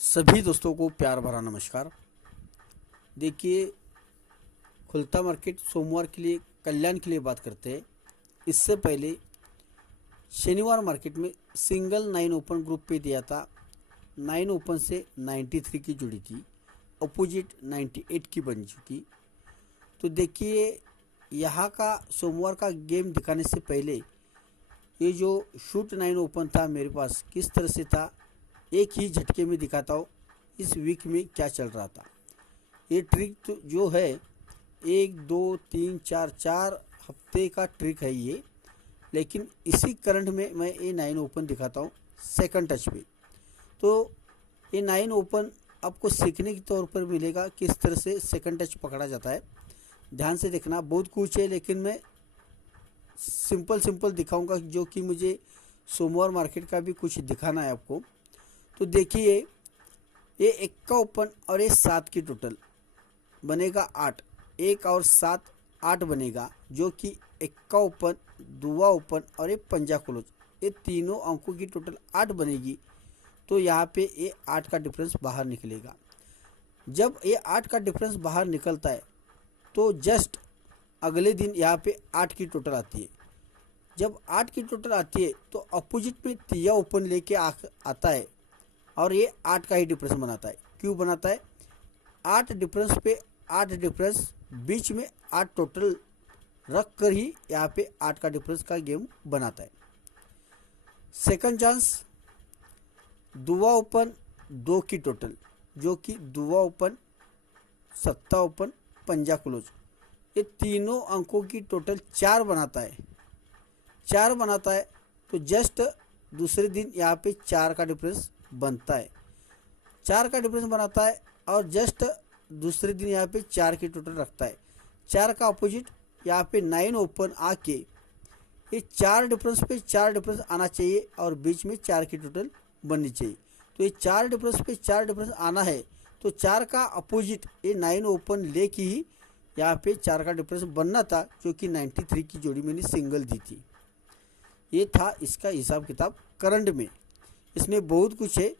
सभी दोस्तों को प्यार भरा नमस्कार। देखिए, खुलता मार्केट सोमवार के लिए कल्याण के लिए बात करते हैं। इससे पहले शनिवार मार्केट में सिंगल 9 ओपन ग्रुप पे दिया था। 9 ओपन से 93 की जुड़ी थी, अपोजिट 98 की बन चुकी। तो देखिए, यहाँ का सोमवार का गेम दिखाने से पहले ये जो शूट 9 ओपन था मेरे पास किस तरह से था, एक ही झटके में दिखाता हूँ इस वीक में क्या चल रहा था। ये ट्रिक तो जो है 1 2 3 4 4 हफ्ते का ट्रिक है ये, लेकिन इसी करंट में मैं ये 9 ओपन दिखाता हूँ सेकंड टच पे। तो ये 9 ओपन आपको सीखने के तौर पर मिलेगा किस तरह से सेकंड टच पकड़ा जाता है। ध्यान से देखना, बहुत कुछ है लेकिन मैं सिंपल दिखाऊंगा जो कि मुझे सोमवार मार्केट का भी कुछ दिखाना है आपको। तो देखिए, ये 1 का ओपन और ये 7 की टोटल बनेगा 8, 1 और 7 8 बनेगा, जो कि 1 का ओपन, दुआ ओपन और ये पंजा क्लोज, ये तीनों अंकों की टोटल 8 बनेगी। तो यहाँ पे ये 8 का डिफरेंस बाहर निकलेगा। जब ये 8 का डिफरेंस बाहर निकलता है तो जस्ट अगले दिन यहाँ पे 8 की टोटल आती है। जब 8 की टोटल आती है तो अपोजिट में तिया ओपन लेके आता है और ये 8 का ही डिफरेंस बनाता है। क्यों बनाता है? 8 डिफरेंस पे 8 डिफरेंस, बीच में 8 टोटल रख कर ही यहाँ पे 8 का डिफरेंस का गेम बनाता है। सेकंड चांस, दुआ ओपन 2 की टोटल, जो कि दुआ ओपन, सत्ता ओपन, पंजा क्लोज, ये तीनों अंकों की टोटल 4 बनाता है। 4 बनाता है तो जस्ट दूसरे दिन यहाँ पे 4 का डिफरेंस बनता है। 4 का डिफरेंस बनाता है और जस्ट दूसरे दिन यहाँ पे 4 की टोटल रखता है। 4 का अपोजिट यहाँ पे 9 ओपन आके ये 4 डिफरेंस पे 4 डिफरेंस आना चाहिए और बीच में 4 की टोटल बननी चाहिए। तो ये 4 डिफरेंस पे 4 डिफरेंस आना है तो 4 का अपोजिट ये 9 ओपन लेके ही यहाँ पे 4 का डिफरेंस बनना था, जो कि 93 की जोड़ी मैंने सिंगल दी थी। ये था इसका हिसाब किताब करंट में। इसमें बहुत कुछ है,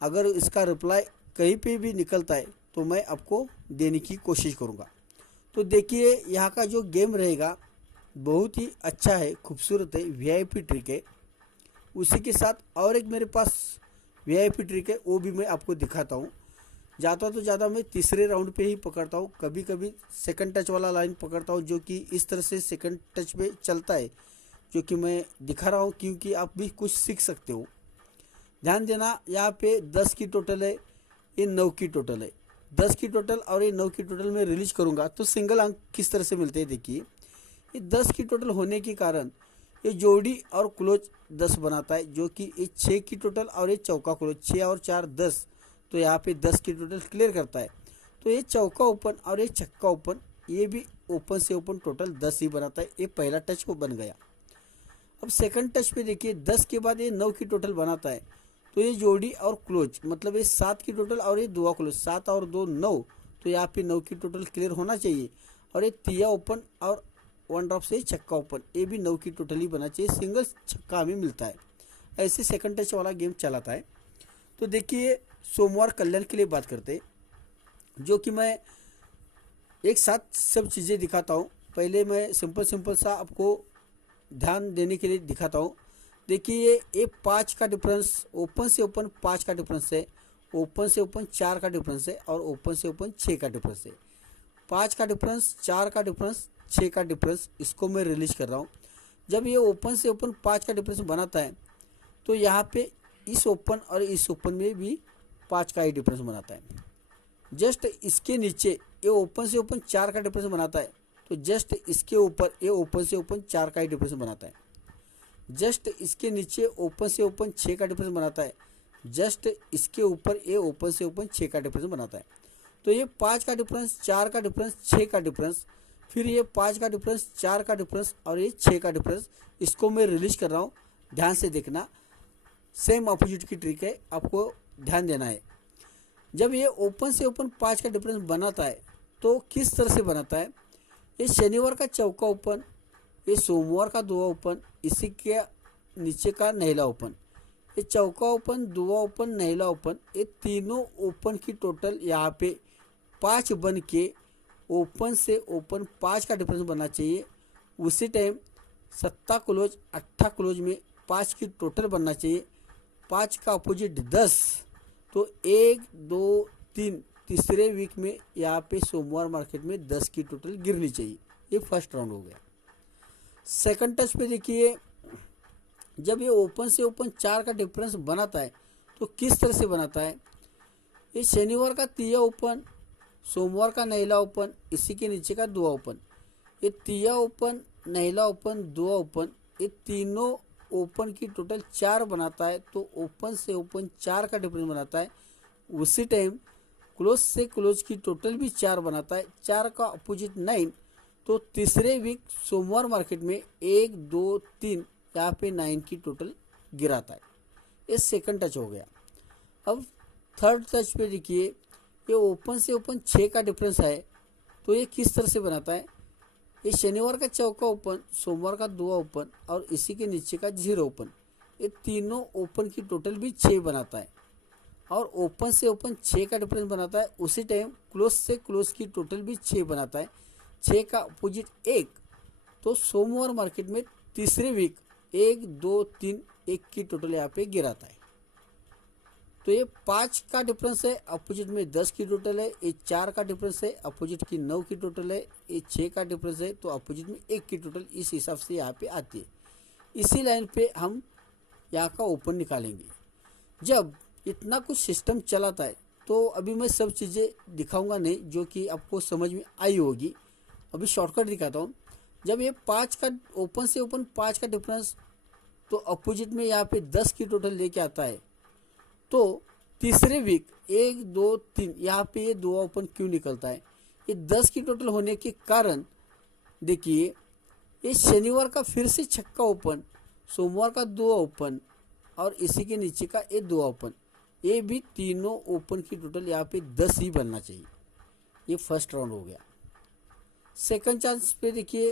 अगर इसका रिप्लाई कहीं पे भी निकलता है तो मैं आपको देने की कोशिश करूँगा। तो देखिए, यहाँ का जो गेम रहेगा बहुत ही अच्छा है, खूबसूरत है, वीआईपी ट्रिक है। उसी के साथ और एक मेरे पास वीआईपी ट्रिक है, वो भी मैं आपको दिखाता हूँ। ज़्यादा तो ज़्यादा मैं तीसरे राउंड पे ही पकड़ता हूँ, कभी कभी सेकंड टच वाला लाइन पकड़ता हूँ, जो कि इस तरह से सेकंड टच पे चलता है, जो कि मैं दिखा रहा हूँ क्योंकि आप भी कुछ सीख सकते हो। ध्यान देना, यहाँ पे 10 की टोटल है, ये 9 की टोटल है। 10 की टोटल और ये 9 की टोटल में रिलीज करूँगा तो सिंगल अंक किस तरह से मिलते हैं। देखिए, ये 10 की टोटल होने के कारण ये जोड़ी और क्लोज 10 बनाता है, जो कि ये 6 की टोटल और ये चौका क्लोज, 6 और 4 10, तो यहाँ पे 10 की टोटल क्लियर करता है। तो ये चौका ओपन और ये छक्का ओपन, ये भी ओपन से ओपन टोटल 10 ही बनाता है। ये पहला टच वो बन गया। अब सेकंड टच पे देखिए, 10 के बाद ये 9 की टोटल बनाता है, तो ये जोड़ी और क्लोज, मतलब ये 7 की टोटल और ये दुआ क्लोज, 7 और 2 9, तो यहाँ पे 9 की टोटल क्लियर होना चाहिए। और ये तिया ओपन और 1 ड्रॉप से छक्का ओपन, ये भी 9 की टोटल ही बना चाहिए, सिंगल छक्का हमें मिलता है। ऐसे सेकंड टच वाला गेम चलाता है। तो देखिए, सोमवार कल्याण के लिए बात करते हैं, जो कि मैं एक साथ सब चीज़ें दिखाता हूँ। पहले मैं सिंपल सा आपको ध्यान देने के लिए दिखाता हूँ। देखिए, ये 5 का डिफरेंस, ओपन से ओपन 5 का डिफरेंस है, ओपन से ओपन 4 का डिफरेंस है और ओपन से ओपन 6 का डिफरेंस है। 5 का डिफरेंस, 4 का डिफरेंस, 6 का डिफरेंस, इसको मैं रिलीज कर रहा हूँ। जब ये ओपन से ओपन 5 का डिफरेंस बनाता है तो यहाँ पे इस ओपन और इस ओपन में भी 5 का ही डिफरेंस बनाता है। जस्ट इसके नीचे ये ओपन से ओपन 4 का डिफरेंस बनाता है, तो जस्ट इसके ऊपर ये ओपन से ओपन 4 का ही डिफरेंस बनाता है। जस्ट इसके नीचे ओपन से ओपन 6 का डिफरेंस बनाता है, जस्ट इसके ऊपर ये ओपन से ओपन 6 का डिफरेंस बनाता है। तो ये 5 का डिफरेंस, 4 का डिफरेंस, 6 का डिफरेंस, फिर ये 5 का डिफरेंस, 4 का डिफरेंस और ये 6 का डिफरेंस, इसको मैं रिलीज कर रहा हूँ। ध्यान से देखना, सेम अपोजिट की ट्रिक है, आपको ध्यान देना है। जब ये ओपन से ओपन 5 का डिफरेंस बनाता है तो किस तरह से बनाता है? ये शनिवार का चौका ओपन, ये सोमवार का दुआ ओपन, इसी के नीचे का नहला ओपन, ये चौका ओपन, दुआ ओपन, नैला ओपन, ये तीनों ओपन की टोटल यहाँ पे 5 बन के ओपन से ओपन 5 का डिफरेंस बनना चाहिए। उसी टाइम 7 क्लोज 8 क्लोज में 5 की टोटल बनना चाहिए। 5 का अपोजिट 10, तो 1 2 3 तीसरे वीक में यहाँ पे सोमवार मार्केट में 10 की टोटल गिरनी चाहिए। ये फर्स्ट राउंड हो गया। सेकंड टच पे देखिए, जब ये ओपन से ओपन 4 का डिफरेंस बनाता है तो किस तरह से बनाता है। ये शनिवार का तिया ओपन, सोमवार का नैला ओपन, इसी के नीचे का दुआ ओपन। ये तिया ओपन, नैला ओपन, दुआ ओपन, ये तीनों ओपन की टोटल 4 बनाता है। तो ओपन से ओपन 4 का डिफरेंस बनाता है। उसी टाइम क्लोज से क्लोज की टोटल भी 4 बनाता है। 4 का अपोजिट 9, तो तीसरे वीक सोमवार मार्केट में 1 2 3 यहाँ पे 9 की टोटल गिराता है। ये सेकंड टच हो गया। अब थर्ड टच पे देखिए, ये ओपन से ओपन 6 का डिफरेंस है। तो ये किस तरह से बनाता है। ये शनिवार का चौका ओपन, सोमवार का दुआ ओपन और इसी के नीचे का 0 ओपन, ये तीनों ओपन की टोटल भी 6 बनाता है और ओपन से ओपन 6 का डिफरेंस बनाता है। उसी टाइम क्लोज से क्लोज की टोटल भी 6 बनाता है। 6 का अपोजिट 1, तो सोमवार मार्केट में तीसरे वीक 1 2 3 1 की टोटल यहाँ पे गिराता है। तो ये 5 का डिफरेंस है, अपोजिट में 10 की टोटल है। ये 4 का डिफरेंस है, अपोजिट की 9 की टोटल है। ये 6 का डिफरेंस है, तो अपोजिट में 1 की टोटल इस हिसाब से यहाँ पे आती है। इसी लाइन पे हम यहाँ का ओपन निकालेंगे। जब इतना कुछ सिस्टम चलाता है तो अभी मैं सब चीज़ें दिखाऊंगा नहीं, जो कि आपको समझ में आई होगी। अभी शॉर्टकट दिखाता हूँ। जब ये 5 का ओपन से ओपन 5 का डिफरेंस, तो अपोजिट में यहाँ पे 10 की टोटल लेके आता है। तो तीसरे वीक 1 2 3 यहाँ पे ये दुआ ओपन क्यों निकलता है। ये 10 की टोटल होने के कारण देखिए, ये शनिवार का फिर से छक्का ओपन, सोमवार का दुआ ओपन और इसी के नीचे का ये दुआ ओपन, ये भी तीनों ओपन की टोटल यहाँ पे 10 ही बनना चाहिए। ये फर्स्ट राउंड हो गया। सेकंड चांस पे देखिए,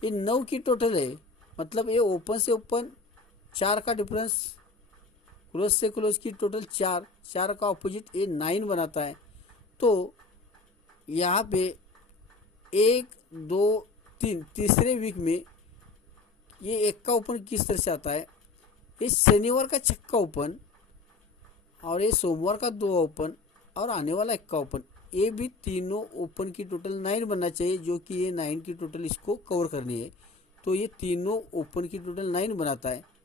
ये 9 की टोटल है, मतलब ये ओपन से ओपन 4 का डिफरेंस, क्लोज से क्लोज की टोटल 4, 4 का अपोजिट ये 9 बनाता है। तो यहाँ पे 1 2 3 तीसरे वीक में ये 1 का ओपन किस तरह से आता है। ये शनिवार का छक्का ओपन और ये सोमवार का 2 ओपन और आने वाला 1 का ओपन, ये भी तीनों ओपन की टोटल 9 बनना चाहिए, जो कि ये 9 की टोटल इसको कवर करनी है। तो ये तीनों ओपन की टोटल 9 बनाता है।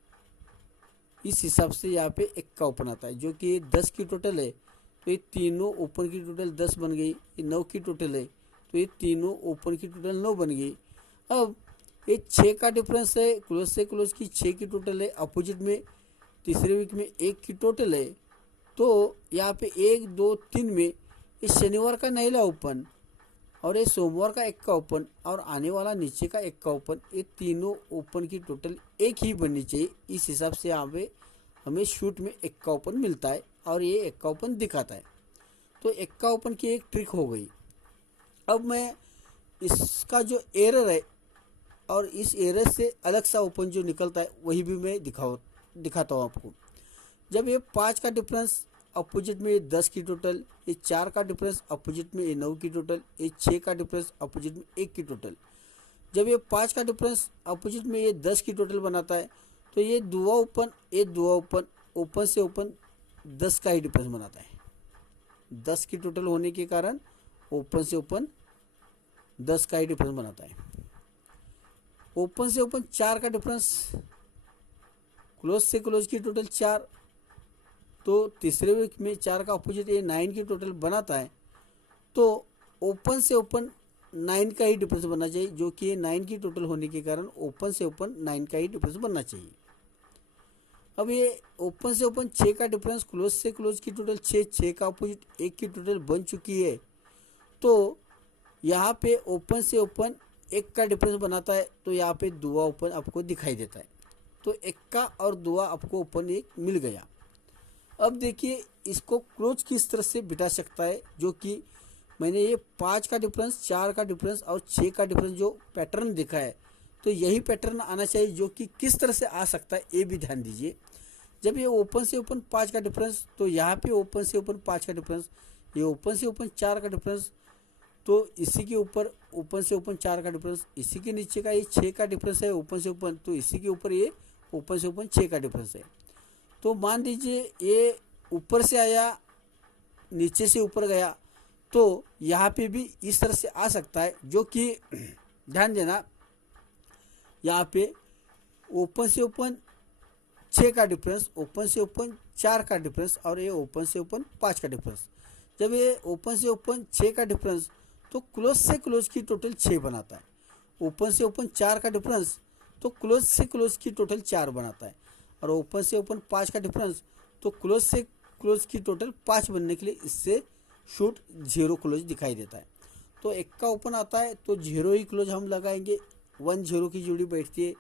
इस हिसाब से यहाँ पे 1 का ओपन आता है, जो कि ये 10 की टोटल है। तो ये तीनों ओपन की टोटल 10 बन गई। ये 9 की टोटल है, तो ये तीनों ओपन की टोटल 9 बन गई। अब ये 6 का डिफरेंस है, क्लोज से क्लोज की 6 की टोटल है, अपोजिट में तीसरे वीक में 1 की टोटल है। तो यहाँ पे 1 2 3 में ये शनिवार का नैला ओपन और ये सोमवार का 1 का ओपन और आने वाला नीचे का 1 का ओपन, ये तीनों ओपन की टोटल 1 ही बननी चाहिए। इस हिसाब से यहाँ पे हमें शूट में 1 का ओपन मिलता है और ये 1 का ओपन दिखाता है। तो 1 का ओपन की एक ट्रिक हो गई। अब मैं इसका जो एरर है और इस एरर से अलग सा ओपन जो निकलता है वही भी मैं दिखाता हूँ आपको। जब ये 5 का डिफरेंस, अपोजिट में ये 10 की टोटल, ये 4 का डिफरेंस, अपोजिट में ये 9 की टोटल, ये 6 का डिफरेंस, अपोजिट में 1 की टोटल। जब ये 5 का डिफरेंस, अपोजिट में ये 10 की टोटल बनाता है, तो ये दुआ ओपन, ये दुआ ओपन, ओपन से ओपन 10 का ही डिफरेंस बनाता है। 10 की टोटल होने के कारण ओपन से ओपन 10 का ही डिफरेंस बनाता है। ओपन से ओपन 4 का डिफरेंस, क्लोज से क्लोज की टोटल 4, तो तीसरे वीक में 4 का अपोजिट ये 9 की टोटल बनाता है। तो ओपन से ओपन 9 का ही डिफरेंस बनना चाहिए, जो कि ये 9 की टोटल होने के कारण ओपन से ओपन 9 का ही डिफरेंस बनना चाहिए। अब ये ओपन से ओपन 6 का डिफरेंस, क्लोज से क्लोज की टोटल 6, 6 का अपोजिट 1 की टोटल बन चुकी है। तो यहाँ पे ओपन से ओपन 1 का डिफरेंस बनाता है, तो यहाँ पे दुआ ओपन आपको दिखाई देता है। तो 1 का और दुआ आपको ओपन एक मिल गया। अब देखिए इसको क्लोज किस तरह से बिठा सकता है, जो कि मैंने ये 5 का डिफरेंस, 4 का डिफरेंस और 6 का डिफरेंस जो पैटर्न देखा है, तो यही पैटर्न आना चाहिए, जो कि किस तरह से आ सकता है ये भी ध्यान दीजिए। जब ये ओपन से ओपन 5 का डिफरेंस, तो यहाँ पे ओपन से ओपन 5 का डिफरेंस, ये ओपन से ओपन 4 का डिफरेंस, तो इसी के ऊपर ओपन से ओपन 4 का डिफरेंस, इसी के नीचे का ये 6 का डिफरेंस है ओपन से ओपन, तो इसी के ऊपर ये ओपन से ओपन 6 का डिफरेंस है। तो मान लीजिए ये ऊपर से आया, नीचे से ऊपर गया, तो यहाँ पे भी इस तरह से आ सकता है, जो कि ध्यान देना यहाँ पे ओपन से ओपन 6 का डिफरेंस, ओपन से ओपन 4 का डिफरेंस और ये ओपन से ओपन 5 का डिफरेंस। जब ये ओपन से ओपन 6 का डिफरेंस, तो क्लोज से क्लोज की टोटल 6 बनाता है। ओपन से ओपन 4 का डिफरेंस, तो क्लोज से क्लोज की टोटल 4 बनाता है। और ओपन से ओपन 5 का डिफरेंस, तो क्लोज से क्लोज की टोटल 5 बनने के लिए इससे शूट 0 क्लोज दिखाई देता है। तो एक का ओपन आता है तो 0 ही क्लोज हम लगाएंगे, 1 0 की जोड़ी बैठती है।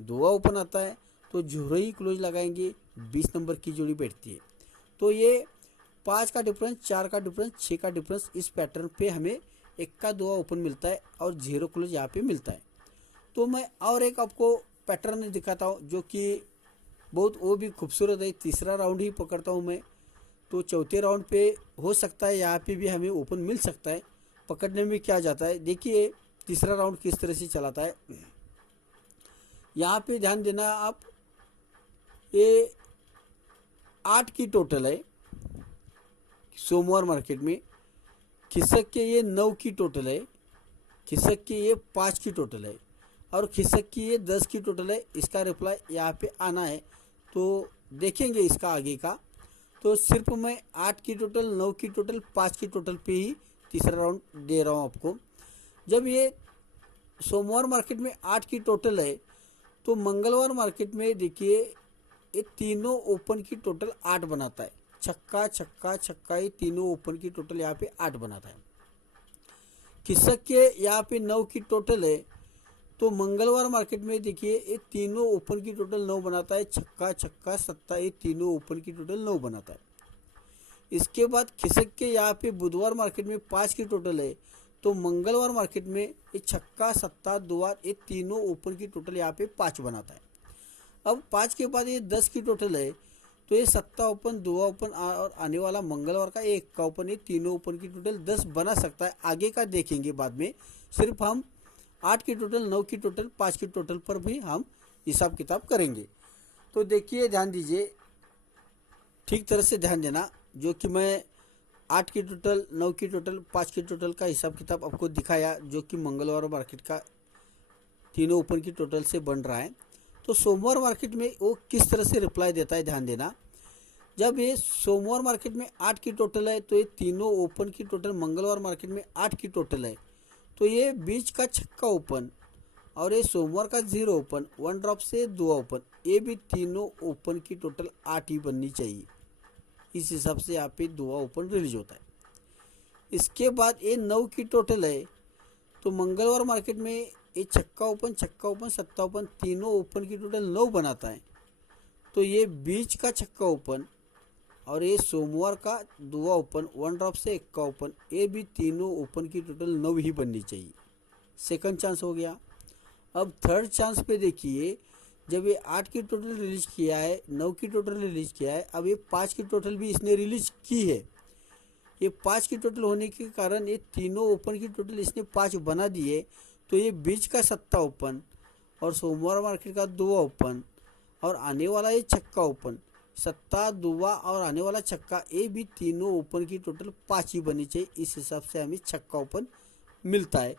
2 का ओपन आता है तो 0 ही क्लोज लगाएंगे, 20 नंबर की जोड़ी बैठती है। तो ये 5 का डिफरेंस, 4 का डिफरेंस, 6 का डिफरेंस, इस पैटर्न पे हमें 1 का 2 ओपन मिलता है और 0 क्लोज यहाँ पे मिलता है। तो मैं और एक आपको पैटर्न दिखाता हूँ जो कि बहुत वो भी खूबसूरत है। तीसरा राउंड ही पकड़ता हूँ मैं, तो चौथे राउंड पे हो सकता है यहाँ पे भी हमें ओपन मिल सकता है। पकड़ने में क्या जाता है, देखिए तीसरा राउंड किस तरह से चलाता है। यहाँ पे ध्यान देना आप, ये 8 की टोटल है सोमवार मार्केट में, खिसक के ये 9 की टोटल है, खिसक के ये 5 की टोटल है और खिसक की ये 10 की टोटल है। इसका रिप्लाई यहाँ पे आना है, तो देखेंगे इसका आगे का। तो सिर्फ मैं 8 की टोटल, 9 की टोटल, 5 की टोटल पे ही तीसरा राउंड दे रहा हूँ आपको। जब ये सोमवार मार्केट में 8 की टोटल है, तो मंगलवार मार्केट में देखिए ये तीनों ओपन की टोटल 8 बनाता है। छक्का छक्का छक्का, ये तीनों ओपन की टोटल यहाँ पे 8 बनाता है। खिसक के यहाँ पे 9 की टोटल है, तो मंगलवार मार्केट में देखिए ये तीनों ओपन की टोटल 9 बनाता है। छक्का छक्का सत्ता, ये तीनों ओपन की टोटल 9 बनाता है। इसके बाद खिसक के यहाँ पे बुधवार मार्केट में 5 की टोटल है, तो मंगलवार मार्केट में ये छक्का सत्ता दुआर, ये तीनों ओपन की टोटल यहाँ पे 5 बनाता है। अब 5 के बाद ये 10 की टोटल है, तो ये सत्ता ओपन, दुआ ओपन और आने वाला मंगलवार का 1 का ओपन, ये तीनों ओपन की टोटल 10 बना सकता है। आगे का देखेंगे बाद में, सिर्फ हम 8 की टोटल, 9 की टोटल, 5 की टोटल पर भी हम हिसाब किताब करेंगे। तो देखिए ध्यान दीजिए, ठीक तरह से ध्यान देना, जो कि मैं 8 की टोटल, 9 की टोटल, 5 की टोटल का हिसाब किताब आपको दिखाया, जो कि मंगलवार मार्केट का तीनों ओपन की टोटल से बन रहा है। तो सोमवार मार्केट में वो किस तरह से रिप्लाई देता है, ध्यान देना। जब ये सोमवार मार्केट में 8 की टोटल है, तो ये तीनों ओपन की टोटल मंगलवार मार्केट में 8 की टोटल है, तो ये बीच का छक्का ओपन और ये सोमवार का 0 ओपन, 1 ड्रॉप से 2 ओपन, ये भी तीनों ओपन की टोटल 8 ही बननी चाहिए। इस हिसाब से यहाँ पे 2 ओपन रिलीज होता है। इसके बाद ये 9 की टोटल है, तो मंगलवार मार्केट में ये छक्का ओपन, सत्ता ओपन, तीनों ओपन की टोटल 9 बनाता है। तो ये बीच का छक्का ओपन और ये सोमवार का 2 ओपन, 1 ड्रॉप से 1 का ओपन, ये भी तीनों ओपन की टोटल 9 ही बननी चाहिए। सेकंड चांस हो गया। अब थर्ड चांस पे देखिए, जब ये 8 की टोटल रिलीज किया है, 9 की टोटल रिलीज किया है, अब ये 5 की टोटल भी इसने रिलीज की है। ये 5 की टोटल होने के कारण ये तीनों ओपन की टोटल इसने 5 बना दिए। तो ये बीच का सत्ता ओपन और सोमवार मार्केट का 2 ओपन और आने वाला ये छक्का ओपन, सत्ता दुआ और आने वाला छक्का, ये भी तीनों ओपन की टोटल 5 ही बनी चाहिए। इस हिसाब से हमें छक्का ओपन मिलता है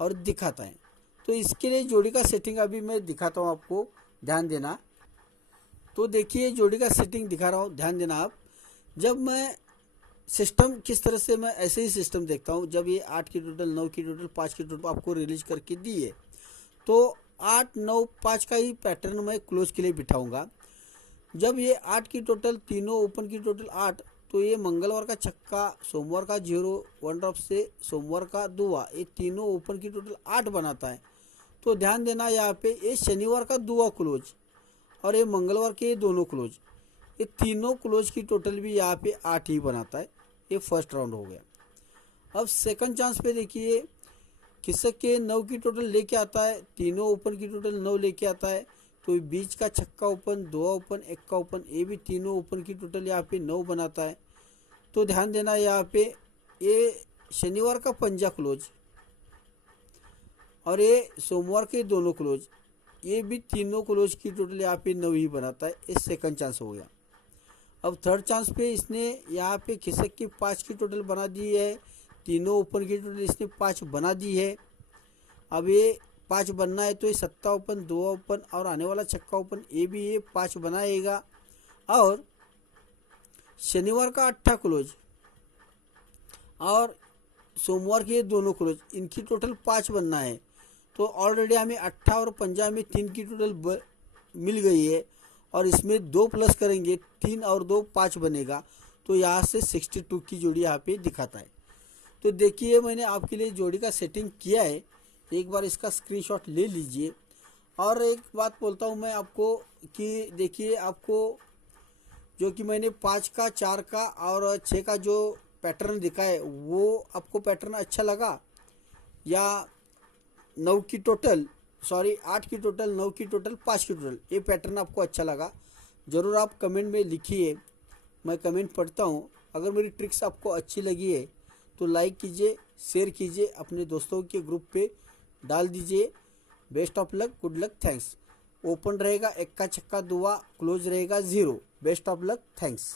और दिखाता है। तो इसके लिए जोड़ी का सेटिंग अभी मैं दिखाता हूँ आपको, ध्यान देना। तो देखिए जोड़ी का सेटिंग दिखा रहा हूँ, ध्यान देना आप। जब मैं सिस्टम किस तरह से, मैं ऐसे ही सिस्टम देखता हूँ। जब ये 8 की टोटल, 9 की टोटल, 5 की टोटल आपको रिलीज करके दी है, तो 8, 9, 5 का ही पैटर्न मैं क्लोज के लिए बिठाऊंगा। जब ये 8 की टोटल, तीनों ओपन की टोटल 8, तो ये मंगलवार का छक्का, सोमवार का 0, 1 ड्रॉप से सोमवार का दुआ, ये तीनों ओपन की टोटल 8 बनाता है। तो ध्यान देना यहाँ पे, ये शनिवार का दुआ क्लोज और ये मंगलवार के ये दोनों क्लोज, ये तीनों क्लोज की टोटल भी यहाँ पे 8 ही बनाता है। ये फर्स्ट राउंड हो गया। अब सेकंड चांस पे देखिए, खिसक के 9 की टोटल लेके आता है, तीनों ओपन की टोटल 9 लेके आता है, तो बीच का छक्का ओपन, 2 ओपन, 1 का ओपन, ये भी तीनों ओपन की टोटल यहाँ पे 9 बनाता है। तो ध्यान देना यहाँ पे ये शनिवार का पंजा क्लोज और ये सोमवार के दोनों क्लोज, ये भी तीनों क्लोज की टोटल यहाँ पे 9 ही बनाता है। ये सेकंड चांस हो गया। अब थर्ड चांस पे इसने यहाँ पे खिसक की 5 की टोटल बना दी है, तीनों ओपन की टोटल इसने 5 बना दी है। अब ये 5 बनना है तो ये सत्ता ओपन, 2 ओपन और आने वाला छक्का ओपन, ये भी ये 5 बनाएगा। और शनिवार का 8 क्लोज और सोमवार के दोनों क्लोज, इनकी टोटल 5 बनना है। तो ऑलरेडी हमें 8 और पंजा में 3 की टोटल मिल गई है और इसमें 2 प्लस करेंगे, 3 और 2 5 बनेगा। तो यहाँ से 62 की जोड़ी यहाँ पे दिखाता है। तो देखिए मैंने आपके लिए जोड़ी का सेटिंग किया है, एक बार इसका स्क्रीनशॉट ले लीजिए। और एक बात बोलता हूँ मैं आपको कि देखिए आपको जो कि मैंने 5 का, 4 का और 6 का जो पैटर्न दिखा है वो आपको पैटर्न अच्छा लगा, या 9 की टोटल, सॉरी 8 की टोटल, 9 की टोटल, 5 की टोटल, ये पैटर्न आपको अच्छा लगा, ज़रूर आप कमेंट में लिखिए, मैं कमेंट पढ़ता हूँ। अगर मेरी ट्रिक्स आपको अच्छी लगी है तो लाइक कीजिए, शेयर कीजिए, अपने दोस्तों के ग्रुप पे डाल दीजिए। Best of luck, good luck, thanks. Open रहेगा 1 का छक्का, 2 क्लोज रहेगा 0। Best of luck, thanks.